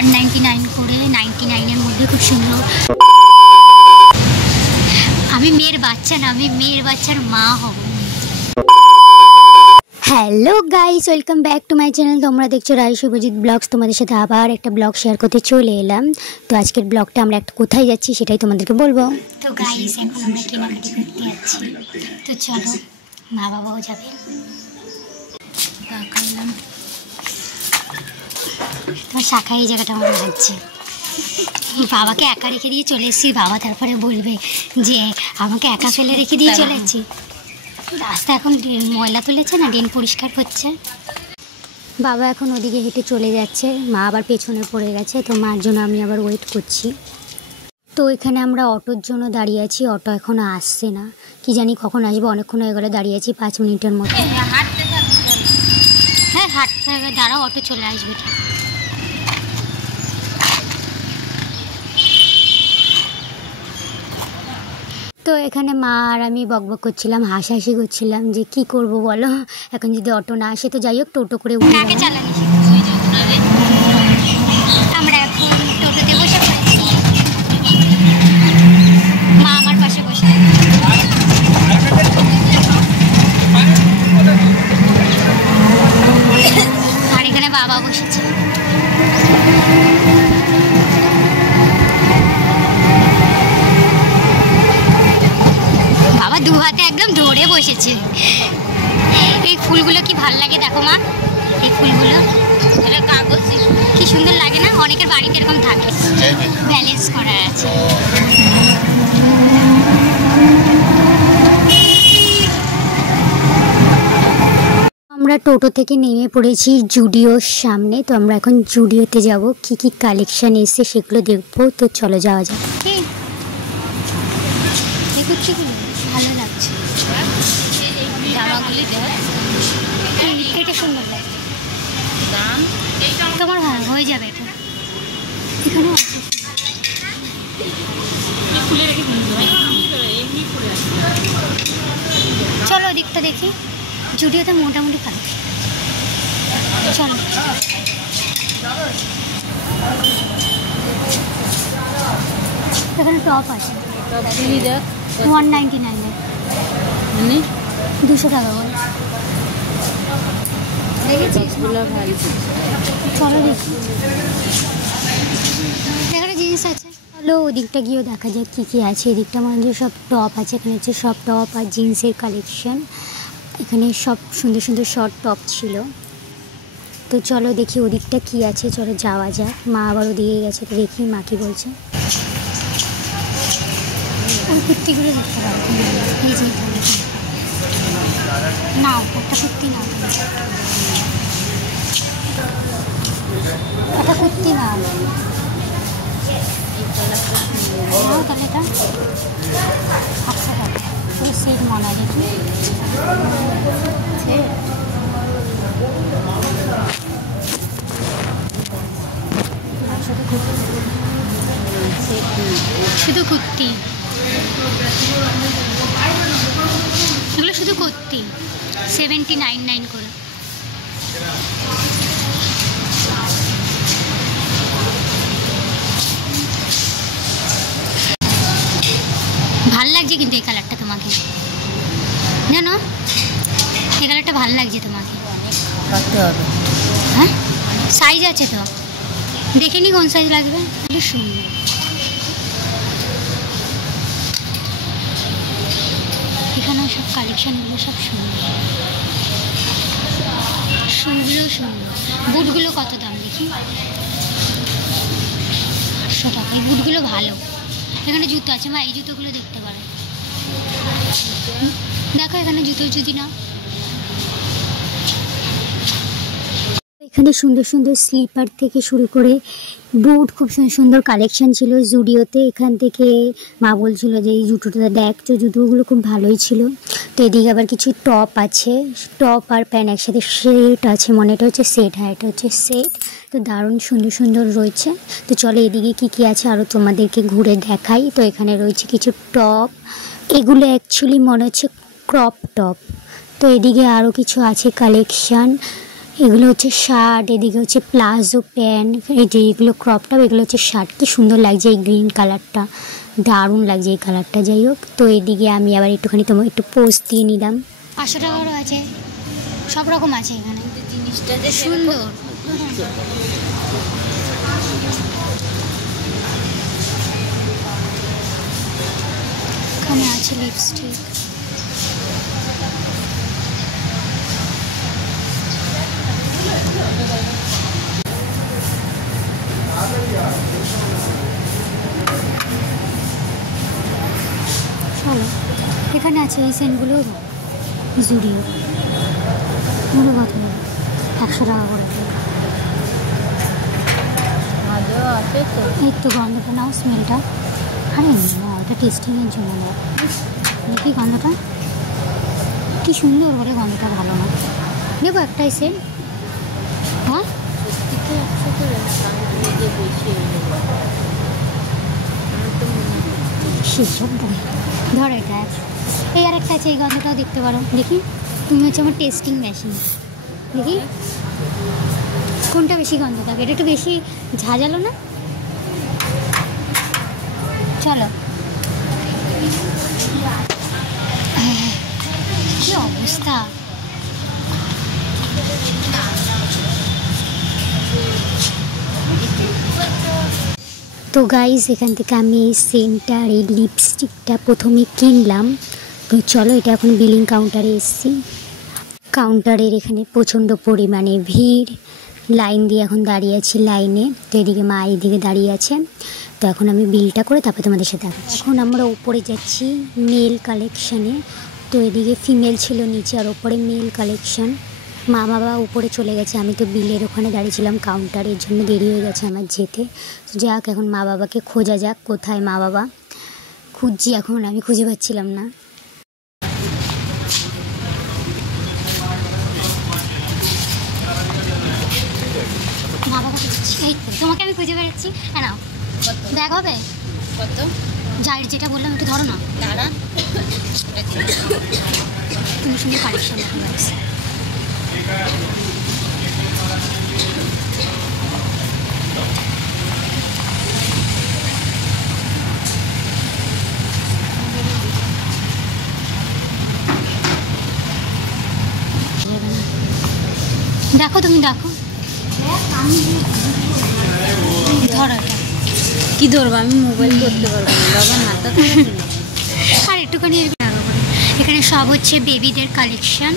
199 করে 99-এর মধ্যে খুব সুন্দর। আমি মেয়ের বাচ্চা না, আমি মেয়ের বাচ্চার মা হব। Hello guys, welcome back to my channel. তোমরা দেখছো রাই শুভজিৎ ব্লগস। তোমাদের সাথে আবার একটা ব্লগ শেয়ার করতে চলে এলাম। তো আজকের ব্লগটা আমরা একটা কোথায় যাচ্ছি সেটাই তোমাদেরকে বলবো। তো গাইস, এখন আমরা কেনাকাটি করতে যাচ্ছি। তো চলো, মা বাবাও যাবে। তোমার শাখা এই জায়গাটা আমার লাগছে। বাবাকে একা রেখে দিয়ে চলে এসেছি, বাবা তারপরে বলবে যে আমাকে একা ফেলে রেখে দিয়ে চলে এসেছি। রাস্তা এখন ময়লা তুলেছে না, ড্রেন পরিষ্কার হচ্ছে। বাবা এখন ওদিকে হেঁটে চলে যাচ্ছে, মা আবার পেছনে পড়ে গেছে। তো মার জন্য আমি আবার ওয়েট করছি। তো এখানে আমরা অটোর জন্য দাঁড়িয়ে আছি, অটো এখনও আসছে না, কি জানি কখন আসবে। অনেকক্ষণ হয়ে গেলে দাঁড়িয়ে আছি, 5 মিনিটের মতো। হ্যাঁ, হাঁটতে দাঁড়াও, অটো চলে আসবে ঠিক। তো এখানে মা আর আমি বকবক করছিলাম, হাসাহাসি করছিলাম যে কি করব বলো, এখন যদি অটো না আসে তো যাই হোক টোটো করে উঠে আগে চালানি আমরা এখন টোটোতে বসে পড়েছি। মা আমার পাশে বসে, আর এখানে বাবা বসেছে। বাবা দু হাতে একদম ধরে বসেছে। এই ফুলগুলো কি ভাল লাগে দেখো মা, এই ফুলগুলো কাগজ কি সুন্দর লাগে না? অনেকের বাড়িতে এরকম থাকে, ব্যালেন্স করা আছে। আমরা টোটো থেকে নেমে পড়েছি জুডিওর সামনে। তো আমরা এখন জুডিওতে যাব, কি কি কালেকশন এসছে সেগুলো দেখবো। তো চলো যাওয়া যাক। ভালো লাগছে জামাগুলি, এটা সুন্দর লাগছে। তোমার ভালো হয়ে যাবে এটা। এখানে চলো ওদিকটা দেখি, জুডিওতে মোটামুটি ভালো। চলো এখানে টপ আছে 199-এ, 200 টাকা বল। দেখেছিস? চলো দেখি, এখানে জিনিস আছে। চলো ওদিকটা গিয়েও দেখা যাক কী কী আছে। এদিকটা মানে সব টপ আছে, এখানে হচ্ছে সব টপ আর জিন্সের কালেকশন। এখানে সব সুন্দর সুন্দর শর্ট টপ ছিল। তো চলো দেখি ওদিকটা কী আছে, চলো যাওয়া যাক। মা আবার ওদিকে গেছে, তো দেখি মা কী বলছে। ওই কুর্তিগুলো দেখতে পাবো, এই যে নাও একটা কুর্তি, নাও একটা কুর্তি, নাও নাও তাহলে এটা 800 টাকা পুরো সেট মনে হয়। দেখি শুধু কুর্তি, এগুলো শুধু কুর্তি 79.99 করে। ভাল লাগছে কিন্তু এই কালারটা তোমাকে, জানো এই কালারটা ভাল লাগছে তোমাকে। হ্যাঁ, সাইজ আছে তো, দেখে নি কোন সাইজ লাগবে। খুব সুন্দর। এখানেও সব কালেকশানগুলো সব সুন্দর, শুগুলোও সুন্দর। বুটগুলো কত দাম দেখি? 800 টাকা। এই বুটগুলো ভালো। এখানে জুতো আছে, মা এই জুতোগুলো দেখতে পারো। দেখো এখানে জুতো যদি না, এখানে সুন্দর সুন্দর স্লিপার থেকে শুরু করে বুট, খুব সুন্দর সুন্দর কালেকশন ছিল জুডিওতে। এখান থেকে মা বলছিল যে এই জুতোটা দেখ, তো জুতোগুলো খুব ভালোই ছিল। তো এদিকে আবার কিছু টপ আছে, টপ আর প্যান্ট একসাথে সেট আছে, মনে এটা হচ্ছে সেট। হ্যাঁ, এটা হচ্ছে সেট। তো দারুণ সুন্দর সুন্দর রয়েছে। তো চলো এদিকে কী কী আছে আরও তোমাদেরকে ঘুরে দেখাই। তো এখানে রয়েছে কিছু টপ, এগুলো অ্যাকচুয়ালি মনে হচ্ছে ক্রপ টপ। তো এদিকে আরও কিছু আছে কালেকশান। এগুলো হচ্ছে শার্ট, এদিকে হচ্ছে প্লাজো প্যান্ট, এই যে এগুলো ক্রপ টপ, এগুলো হচ্ছে শার্ট। কি সুন্দর লাগছে এই গ্রিন কালারটা, দারুণ লাগছে এই কালারটা। যাই হোক, তো এদিকে আমি আবার একটুখানি তোমার একটু পোস্ট দিয়ে নিলাম। 500 টাকারও আছে, সব রকম আছে এখানে। জিনিসটা যে সুন্দর, এখানে আছে লিপস্টিক। চলো, এখানে আছে এই সেন্টগুলো, জুডিও মনে কত 100 টাকা করে। এই তো গন্ধটা নাও, স্মেলটা। আরে না, ওটা টেস্টিংয়ের জন্য না। কি গন্ধটা, কি সুন্দর করে গন্ধটা, ভালো না? নেবো একটাই সেন্ট। হ্যাঁ, সেসব ধর, এটা এই আর একটা আছে, এই গন্ধটাও দেখতে পারো। দেখি, তুমি হচ্ছে আমার টেস্টিং মেশিন। দেখি কোনটা বেশি গন্ধ থাকে, এটা একটু বেশি ঝাঁঝালো না? চলো, কি অবস্থা। তো গাইস, এখান থেকে আমি এই সেন্টটা আর এই লিপস্টিকটা প্রথমে কিনলাম। তো চলো, এটা এখন বিলিং কাউন্টারে এসেছি। কাউন্টারের এখানে প্রচণ্ড পরিমাণে ভিড়, লাইন দিয়ে এখন দাঁড়িয়ে আছি লাইনে। তো এদিকে মা এদিকে দাঁড়িয়ে আছে। তো এখন আমি বিলটা করে তারপরে তোমাদের সাথে দেখাচ্ছি। এখন আমরা উপরে যাচ্ছি মেল কালেকশানে। তো এদিকে ফিমেল ছিল নিচে, আর ওপরে মেল কালেকশান। মা বাবা উপরে চলে গেছে, আমি তো বিলের ওখানে দাঁড়িয়েছিলাম কাউন্টারের জন্য, দেরি হয়ে গেছে আমার যেতে। যাক, এখন মা বাবাকে খোঁজা যাক, কোথায় মা বাবা। খুঁজছি এখন, আমি খুঁজে পাচ্ছিলাম না। মা বাবা খুঁজছি, এই তো তোমাকে আমি খুঁজে বেড়াচ্ছি। হ্যাঁ, নাও ব্যাগ হবে কত? যাই, যেটা বললাম একটু ধরো না। দাঁড়া, তুমি সুন্দর কালেকশন লাগছে। দেখো, তুমি দেখো, ধরো। এটা কি ধরবো আমি? মোবাইল ধরতে পারবো না বাবা, মাথা আর একটুখানি। এখানে সব হচ্ছে বেবিদের কালেকশন।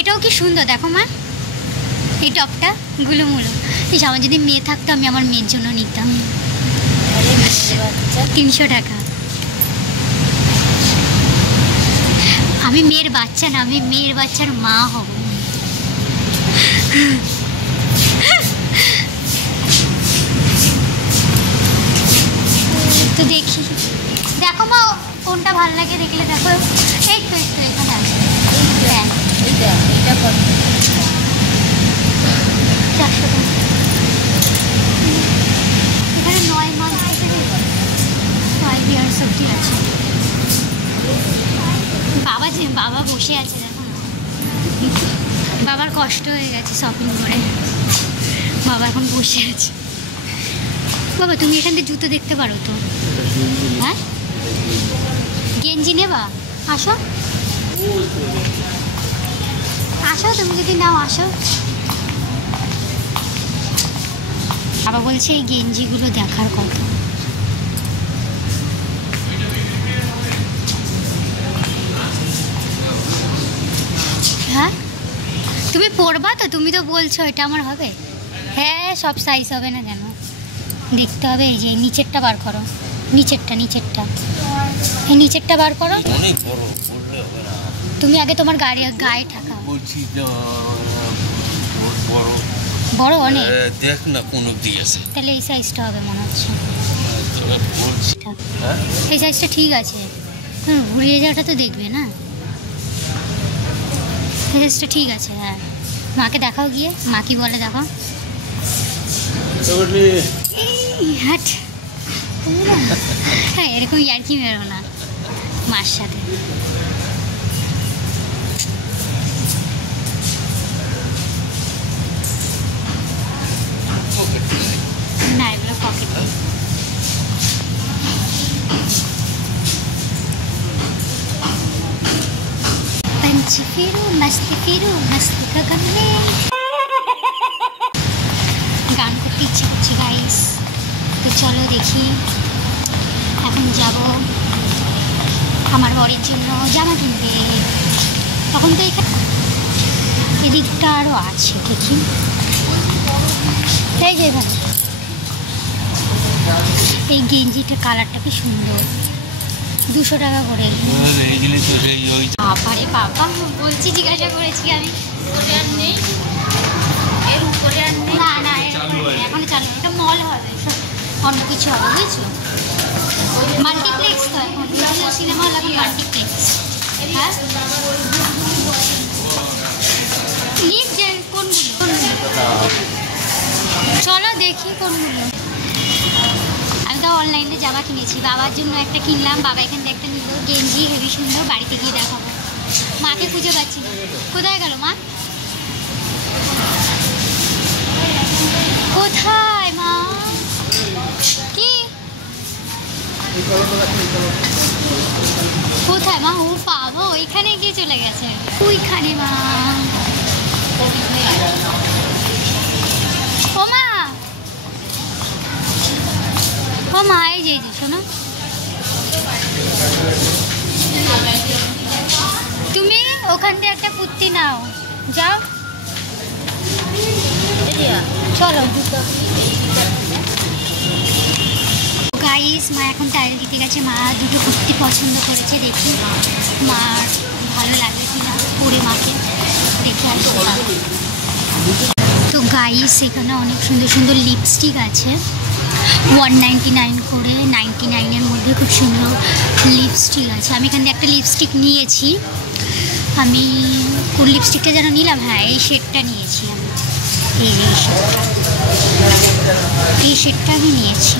এটাও কি সুন্দর, দেখো মা, এই টপটা গুলোমুলো। এই আমার যদি মেয়ে থাকতো, আমি আমার মেয়ের জন্য নিতাম। 300 টাকা। আমি মেয়ের বাচ্চা না, আমি মেয়ের বাচ্চার মা হব। তো দেখি, দেখো মা কোনটা ভালো লাগে, দেখলে দেখো। এই তো এখানে আছে, এটা কত? 400 টাকা। এখানে 9 মাস থেকে 5 ইয়ার্স অব্দি আছে। বাবা বসে আছে, দেখো বাবার কষ্ট হয়ে গেছে শপিং করে, বাবা এখন বসে আছে। বাবা, তুমি এখান থেকে জুতো দেখতে পারো তো? হ্যাঁ, গেঞ্জি নেবা? আসো আসো, তুমি যদি নাও আসো। বাবা বলছে এই গেঞ্জিগুলো দেখার কথা। হ্যাঁ, তুমি পরবা তো? তুমি তো বলছো এটা আমার হবে। হ্যাঁ, সব সাইজ হবে না কেন, দেখতে হবে। এই যে নিচেরটা বার করো, নিচেরটা এই নিচেরটা বার করো। তুমি আগে তোমার গায়ে ঠাকা। বড় অনেক, দেখ না কোন অবধি আছে। তাহলে এই সাইজটা হবে মনে হচ্ছে। এই সাইজটা ঠিক আছে। ঘুরিয়ে যাওয়াটা তো দেখবে না, এই সাইজটা ঠিক আছে। হ্যাঁ, মাকে দেখাও গিয়ে, মা কি বলে দেখো। হাট, হ্যাঁ, এরকম ইয়ার্কি মেরো না মার সাথে। फिरूं मस्त गगन में। গান করতে ইচ্ছে হচ্ছে গাইস, তো চলো দেখি। এখন যাব আমার বরের জন্য জামা কিনতে। তখন তো এদিকটা আরও আছে, দেখি। এই যে এই গেঞ্জিটা কালারটা কি সুন্দর, 200 টাকা করে। বাবারে বাবা, বলছি জিজ্ঞাসা করেছি আমি। না না এখনো চালু, এটা মল হবে, অন্য কিছু হবে, বুঝছো? মাল্টিপ্লেক্স তো এখন, সিনেমা হল এখন মাল্টিপ্লেক্স। হ্যাঁ লিভ যে কোনগুলো, চলো দেখি কোনগুলো। আমি তো অনলাইনে জামা কিনেছি, বাবার জন্য একটা কিনলাম, বাবা এখান থেকে একটা নিল গেঞ্জি, হেভি সুন্দর। বাড়িতে গিয়ে দেখাবো। মাকে খুঁজে পাচ্ছি না, কোথায় গেল মা? কোথায় মা? কি কোথায় মা? ও পাবো, ওইখানে গিয়ে চলে গেছে। ওইখানে মা। ও মা, ও মা, এই যে শোনো, তুমি ওখান থেকে একটা কুর্তি নাও, যাও চলো। গাইস মা এখন টাইল দিতে গেছে, মা দুটো কুর্তি পছন্দ করেছে, দেখি মার ভালো লাগে কিনা, পরে মাকে দেখে আসবো। তো গাইস এখানে অনেক সুন্দর সুন্দর লিপস্টিক আছে, 199 করে, 99-এর মধ্যে খুব সুন্দর লিপস্টিক আছে। আমি এখান থেকে একটা লিপস্টিক নিয়েছি। আমি কোন লিপস্টিকটা যেন নিলাম, হ্যাঁ এই শেডটা নিয়েছি আমি, এই শেডটা আমি নিয়েছি।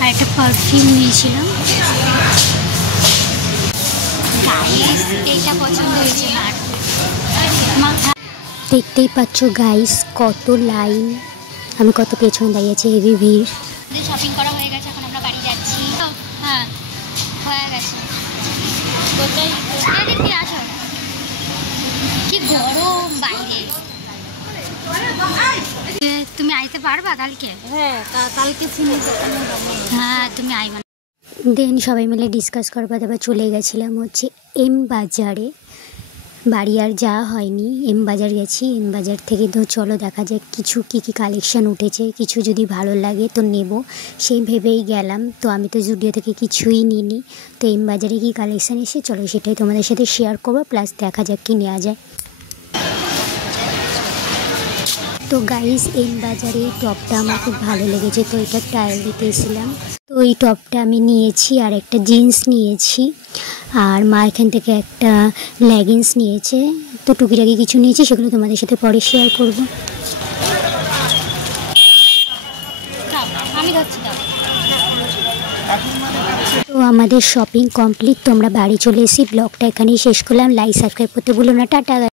আর একটা পারফিউম নিয়েছিলাম। গাইস এইটা পছন্দ হয়েছে আমার। দেখতেই পাচ্ছ গাইস কত লাইন, আমি কত পেছনে দাঁড়িয়েছি, হেভি ভিড়। শপিং করা হয়ে গেছে, এখন আমরা বাড়ি যাচ্ছি। হ্যাঁ হয়ে গেছে। কোথায় আসো, কি গরম বাইরে। তুমি আইতে পারবা কালকে? হ্যাঁ কালকে হ্যাঁ তুমি আইবা। দেন সবাই মিলে ডিসকাস করবার তারপর চলে গেছিলাম হচ্ছে এম বাজারে। বাড়ি আর যাওয়া হয়নি, এম বাজার গেছি। এম বাজার থেকে তো চলো দেখা যাক কিছু কী কী কালেকশান উঠেছে, কিছু যদি ভালো লাগে তো নেব, সেই ভেবেই গেলাম। তো আমি তো জুডিও থেকে কিছুই নিইনি, তো এম বাজারে কী কালেকশান এসে চলো সেটাই তোমাদের সাথে শেয়ার করবো, প্লাস দেখা যাক কী নেওয়া যায়। তো গাইস এম বাজারে এই টপটা আমার খুব ভালো লেগেছে, তো এটা ট্রায়াল দিতে এসেছিলাম। তো এই টপটা আমি নিয়েছি, আর একটা জিন্স নিয়েছি, আর মা এখান থেকে একটা লেগিংস নিয়েছে। তো টুকিটাকি কিছু নিয়েছি, সেগুলো তোমাদের সাথে পরে শেয়ার করবো। তো আমাদের শপিং কমপ্লিট, তো আমরা বাড়ি চলে এসেছি। ব্লগটা এখানেই শেষ করলাম। লাইক সাবস্ক্রাইব করতে ভুলো না। টাটা।